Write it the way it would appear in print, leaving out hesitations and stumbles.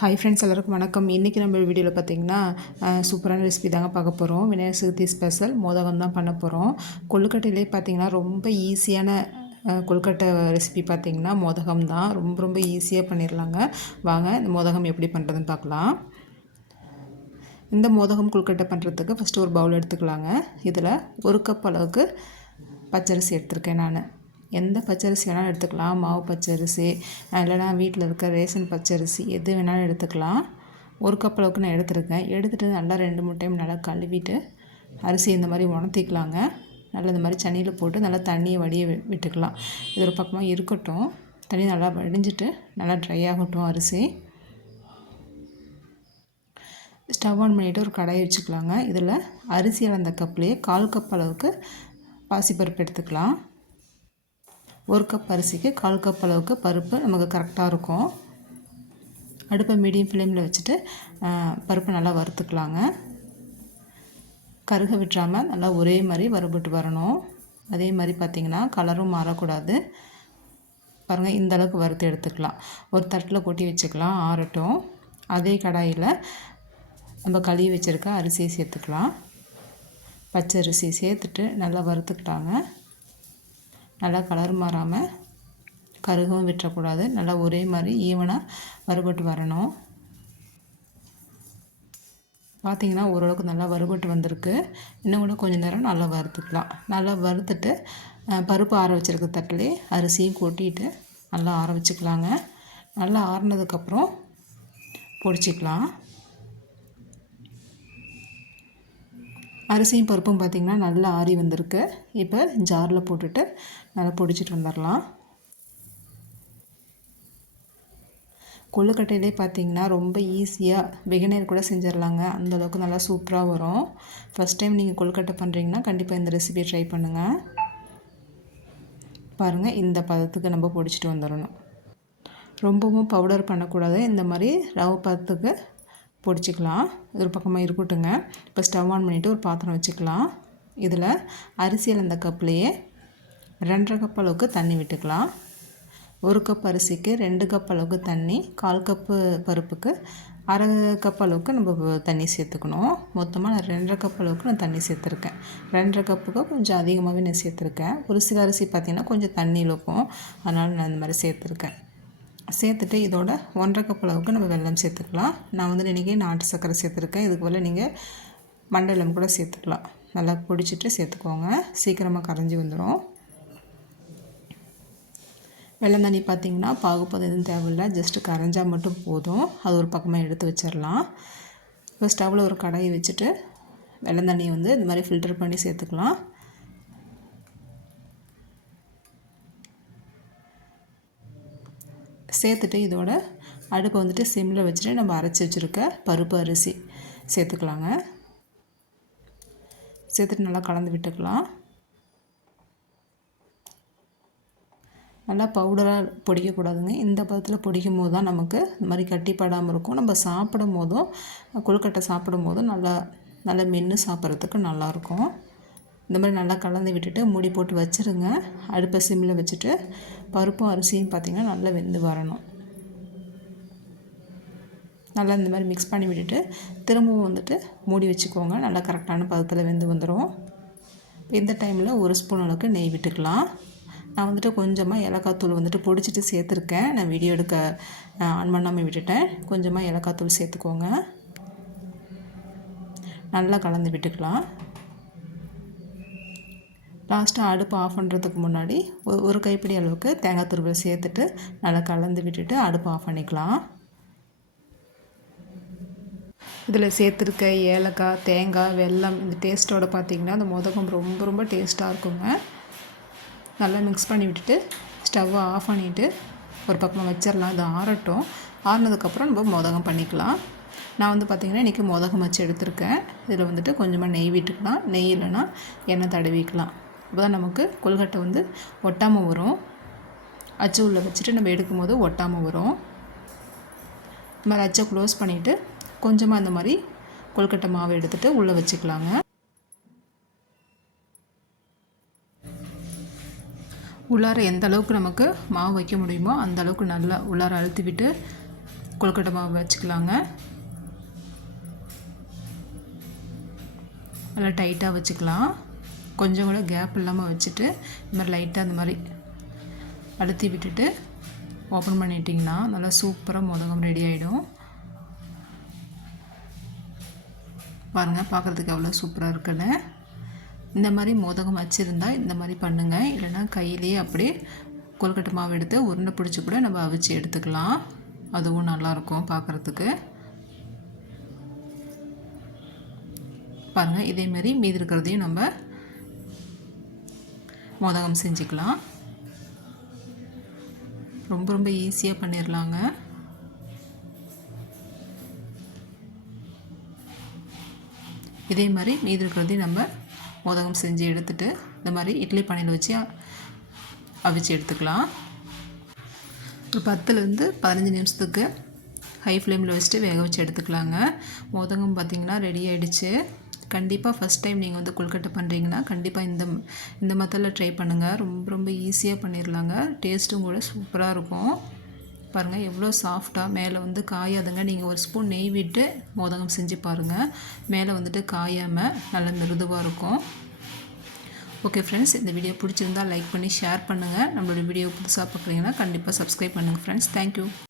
Hi friends, எல்லாருக்கும் வணக்கம். இன்றைக்கி நம்ம வீடியோவில் பார்த்திங்கன்னா சூப்பரான ரெசிபி தாங்க பார்க்க போகிறோம். விநாயகர் சதுர்த்தி ஸ்பெஷல் மோதகம் தான் பண்ண போகிறோம். கொழுக்கட்டையிலே பார்த்திங்கன்னா ரொம்ப ஈஸியான கொழுக்கட்டை ரெசிபி பார்த்திங்கன்னா மோதகம் தான். ரொம்ப ஈஸியாக பண்ணிடலாங்க. வாங்க இந்த மோதகம் எப்படி பண்ணுறதுன்னு பார்க்கலாம். இந்த மோதகம் கொழுக்கட்டை பண்ணுறதுக்கு ஃபஸ்ட்டு ஒரு பவுல் எடுத்துக்கலாங்க. இதில் 1 கப் அளவுக்கு பச்சரிசி எடுத்திருக்கேன். நான் எந்த பச்சரிசி வேணாலும் எடுத்துக்கலாம். மாவு பச்சரிசி இல்லைனா வீட்டில் இருக்க ரேஷன் பச்சரிசி எது வேணாலும் எடுத்துக்கலாம். 1 கப் அளவுக்கு நான் எடுத்துருக்கேன். எடுத்துகிட்டு நல்லா 2-3 டைம் நல்லா கழுவிட்டு அரிசி இந்த மாதிரி உணர்த்திக்கலாங்க. நல்லா இந்த மாதிரி சனியில் போட்டு நல்லா தண்ணியை வடிய விட்டுக்கலாம். இது ஒரு பக்கமாக இருக்கட்டும். தண்ணி நல்லா வடிஞ்சிட்டு நல்லா ட்ரை ஆகட்டும் அரிசி. ஸ்டவ் ஆன் பண்ணிவிட்டு ஒரு கடாயை வச்சுக்கலாங்க. இதில் அரிசி அளந்த கப்லேயே 1/4 கப் அளவுக்கு பாசிப்பருப்பு எடுத்துக்கலாம். 1 கப் அரிசிக்கு 1/4 கப் அளவுக்கு பருப்பு நமக்கு கரெக்டாக இருக்கும். அடுப்பை மீடியம் ஃப்ளேமில் வச்சுட்டு பருப்பு நல்லா வறுத்துக்கலாங்க. கருக விட்டுறாமல் நல்லா ஒரே மாதிரி வறுபட்டு வரணும். அதே மாதிரி பார்த்திங்கன்னா கலரும் மாறக்கூடாது. பாருங்கள், இந்த அளவுக்கு வறுத்து எடுத்துக்கலாம். ஒரு தட்டில் கொட்டி வச்சுக்கலாம், ஆறட்டும். அதே கடாயில் நம்ம கழுவி வச்சுருக்க அரிசியை சேர்த்துக்கலாம். பச்சை அரிசி சேர்த்துட்டு நல்லா வறுத்துக்கிட்டாங்க. நல்லா கலர் மாறாமல் கருகவும் விட்டுறக்கூடாது. நல்லா ஒரே மாதிரி ஈவனாக வறுபட்டு வரணும். பார்த்திங்கன்னா ஓரளவுக்கு நல்லா வறுபட்டு வந்திருக்கு. இன்னும் கூட கொஞ்சம் நேரம் நல்லா வறுத்துக்கலாம். நல்லா வறுத்துட்டு பருப்பு ஆற வச்சுருக்க தட்டிலே அரிசியும் கொட்டிட்டு நல்லா ஆற வச்சுக்கலாங்க. நல்லா ஆறினதுக்கப்புறம் பொடிச்சிக்கலாம். அரிசியும் பருப்பும் பார்த்திங்கன்னா நல்லா ஆறி வந்திருக்கு. இப்போ ஜாரில் போட்டுட்டு நல்லா பொடிச்சிட்டு வந்துடலாம். கொழுக்கட்டையிலே பார்த்திங்கன்னா ரொம்ப ஈஸியாக பிகினர் கூட செஞ்சிடலாங்க. அந்தளவுக்கு நல்லா சூப்பராக வரும். ஃபஸ்ட் டைம் நீங்கள் கொழுக்கட்டை பண்ணுறீங்கன்னா கண்டிப்பாக இந்த ரெசிபியை ட்ரை பண்ணுங்கள். பாருங்கள், இந்த பதத்துக்கு நம்ம பொடிச்சிட்டு வந்துடணும். ரொம்பவும் பவுடர் பண்ணக்கூடாது. இந்த மாதிரி ரவை பதத்துக்கு பொடிச்சிக்கலாம். ஒரு பக்கமாக இருக்கட்டுங்க. இப்போ ஸ்டவ் ஆன் பண்ணிவிட்டு ஒரு பாத்திரம் வச்சுக்கலாம். இதில் அரிசி அளந்த கப்லேயே 2.5 கப் அளவுக்கு தண்ணி விட்டுக்கலாம். 1 கப் அரிசிக்கு 2 கப் அளவுக்கு தண்ணி, 1/4 கப்பு பருப்புக்கு 1/2 கப் அளவுக்கு நம்ம தண்ணி சேர்த்துக்கணும். மொத்தமாக நான் 2.5 கப் அளவுக்கு நான் தண்ணி சேர்த்துருக்கேன். 2.5 கப்புக்கு கொஞ்சம் அதிகமாகவே நான் சேர்த்துருக்கேன். ஒரு சில அரிசி பார்த்திங்கன்னா கொஞ்சம் தண்ணி இழுக்கும், அதனால் நான் இந்த மாதிரி சேர்த்துருக்கேன். சேர்த்துட்டு இதோட 1.5 கப் அளவுக்கு நம்ம வெல்லம் சேர்த்துக்கலாம். நான் வந்து இன்றைக்கி நாட்டு சர்க்கரை சேர்த்துருக்கேன். இதுக்கு போல் நீங்கள் மண்டலம் கூட சேர்த்துக்கலாம். நல்லா பிடிச்சிட்டு சேர்த்துக்கோங்க. சீக்கிரமாக கரைஞ்சி வந்துடும். வெல்லம் தண்ணி பார்த்திங்கன்னா பாகுப்பதம் எதுவும் தேவையில்லை. ஜஸ்ட்டு கரைஞ்சால் மட்டும் போதும். அது ஒரு பக்கமாக எடுத்து வச்சிடலாம். இப்போ ஸ்டவ்வில் ஒரு கடாயை வச்சுட்டு வெல்லம் தண்ணியை வந்து இந்த மாதிரி ஃபில்டர் பண்ணி சேர்த்துக்கலாம். சேர்த்துட்டு இதோட அடுப்பை வந்துட்டு சிம்மில் வச்சுட்டு நம்ம அரைச்சி வச்சுருக்க பருப்பு அரிசி சேர்த்துக்கலாங்க. சேர்த்துட்டு நல்லா கலந்து விட்டுக்கலாம். நல்லா பவுடராக பொடிக்கக்கூடாதுங்க. இந்த பதத்தில் பொடிக்கும் போது தான் நமக்கு இந்த மாதிரி கட்டிப்படாமல் இருக்கும். நம்ம சாப்பிடும் போதும் கொழுக்கட்டை சாப்பிடும் போதும் நல்லா மென்று சாப்பிட்றதுக்கு நல்லாயிருக்கும். இந்த மாதிரி நல்லா கலந்து விட்டுட்டு மூடி போட்டு வச்சுருங்க. அடுப்பை சிம்மில் வச்சுட்டு பருப்பும் அரிசியும் பார்த்திங்கன்னா நல்லா வெந்து வரணும். நல்லா இந்த மாதிரி மிக்ஸ் பண்ணி விட்டுட்டு திரும்பவும் வந்துட்டு மூடி வச்சுக்கோங்க. நல்லா கரெக்டான பதத்தில் வெந்து வந்துடும். இந்த டைமில் 1 ஸ்பூன் அளவுக்கு நெய் விட்டுக்கலாம். நான் வந்துட்டு கொஞ்சமாக ஏலக்காய் தூள் வந்துட்டு பொடிச்சிட்டு சேர்த்துருக்கேன். நான் வீடியோ எடுக்க ஆன் பண்ணாமல் விட்டுட்டேன். கொஞ்சமாக ஏலக்காய் தூள் சேர்த்துக்கோங்க. நல்லா கலந்து விட்டுக்கலாம். லாஸ்ட்டாக அடுப்பு ஆஃப் பண்ணுறதுக்கு முன்னாடி ஒரு கைப்பிடி அளவுக்கு தேங்காய் துருவல் சேர்த்துட்டு நல்லா கலந்து விட்டுட்டு அடுப்பு ஆஃப் பண்ணிக்கலாம். இதில் சேர்த்துருக்க ஏலக்காய், தேங்காய், வெல்லம் இந்த டேஸ்ட்டோடு பார்த்திங்கன்னா அந்த மோதகம் ரொம்ப டேஸ்ட்டாக இருக்குங்க. நல்லா மிக்ஸ் பண்ணி விட்டுட்டு ஸ்டவ்வை ஆஃப் பண்ணிவிட்டு ஒரு பக்கமாக வச்சிடலாம். அது ஆறட்டும். ஆறினதுக்கப்புறம் நம்ம மோதகம் பண்ணிக்கலாம். நான் வந்து பார்த்திங்கன்னா இன்றைக்கி மோதகம் வச்சு எடுத்திருக்கேன். இதில் வந்துட்டு கொஞ்சமாக நெய் விட்டுக்கலாம். நெய் இல்லைன்னா எண்ணெய் தடவிக்கலாம். அப்போ தான் நமக்கு கொழுக்கட்டை வந்து ஒட்டாமல் வரும். அச்சு உள்ளே வச்சுட்டு நம்ம எடுக்கும்போது ஒட்டாமல் வரும். இந்த மாதிரி அச்சை க்ளோஸ் பண்ணிவிட்டு கொஞ்சமாக இந்த மாதிரி கொழுக்கட்டை மாவு எடுத்துகிட்டு உள்ளே வச்சுக்கலாங்க. உள்ளார எந்த அளவுக்கு நமக்கு மாவு வைக்க முடியுமோ அந்த அளவுக்கு நல்லா உள்ளார அழுத்தி விட்டு கொழுக்கட்டை மாவு வச்சுக்கலாங்க. நல்லா டைட்டாக வச்சுக்கலாம். கொஞ்சம் கூட கேப் இல்லாமல் வச்சுட்டு இந்த மாதிரி லைட்டாக அந்த மாதிரி அழுத்தி விட்டுட்டு ஓப்பன் பண்ணிட்டிங்கன்னா நல்லா சூப்பராக மோதகம் ரெடி ஆகிடும். பாருங்கள், பார்க்குறதுக்கு எவ்வளோ சூப்பராக இருக்குன்னு. இந்த மாதிரி மோதகம் வச்சுருந்தா இந்த மாதிரி பண்ணுங்கள். இல்லைன்னா கையிலேயே அப்படியே கொழுக்கட்டை மாவு எடுத்து உருண்டை பிடிச்சி கூட நம்ம அவிச்சு எடுத்துக்கலாம். அதுவும் நல்லாயிருக்கும் பார்க்குறதுக்கு. பாருங்கள், இதேமாரி மீதி இருக்கிறதையும் நம்ம மோதகம் செஞ்சுக்கலாம். ரொம்ப ரொம்ப ஈஸியாக பண்ணிடலாங்க. இதே மாதிரி மீதி இருக்கிறதையும் நம்ம மோதகம் செஞ்சு எடுத்துகிட்டு இந்த மாதிரி இட்லி பானையில் வச்சு அவிச்சு எடுத்துக்கலாம். ஒரு 10லேருந்து 15 நிமிஷத்துக்கு ஹை ஃப்ளேமில் வச்சுட்டு வேக வச்சு எடுத்துக்கலாங்க. மோதகம் பார்த்திங்கன்னா ரெடி ஆகிடுச்சு. கண்டிப்பாக ஃபஸ்ட் டைம் நீங்கள் வந்து கொழுக்கட்டை பண்ணுறீங்கன்னா கண்டிப்பாக இந்த மெத்தடில் ட்ரை பண்ணுங்கள். ரொம்ப ரொம்ப ஈஸியாக பண்ணிடலாங்க. டேஸ்ட்டும் கூட சூப்பராக இருக்கும். பாருங்கள் எவ்வளோ சாஃப்டாக மேலே வந்து காயாதுங்க. நீங்கள் ஒரு ஸ்பூன் நெய் விட்டு மோதகம் செஞ்சு பாருங்கள். மேலே வந்துட்டு காயாமல் நல்ல மிருதுவாக இருக்கும். ஓகே ஃப்ரெண்ட்ஸ், இந்த வீடியோ பிடிச்சிருந்தால் லைக் பண்ணி ஷேர் பண்ணுங்கள். நம்மளோட வீடியோ புதுசாக பார்க்குறீங்கன்னா கண்டிப்பாக சப்ஸ்கிரைப் பண்ணுங்கள் ஃப்ரெண்ட்ஸ். தேங்க்யூ.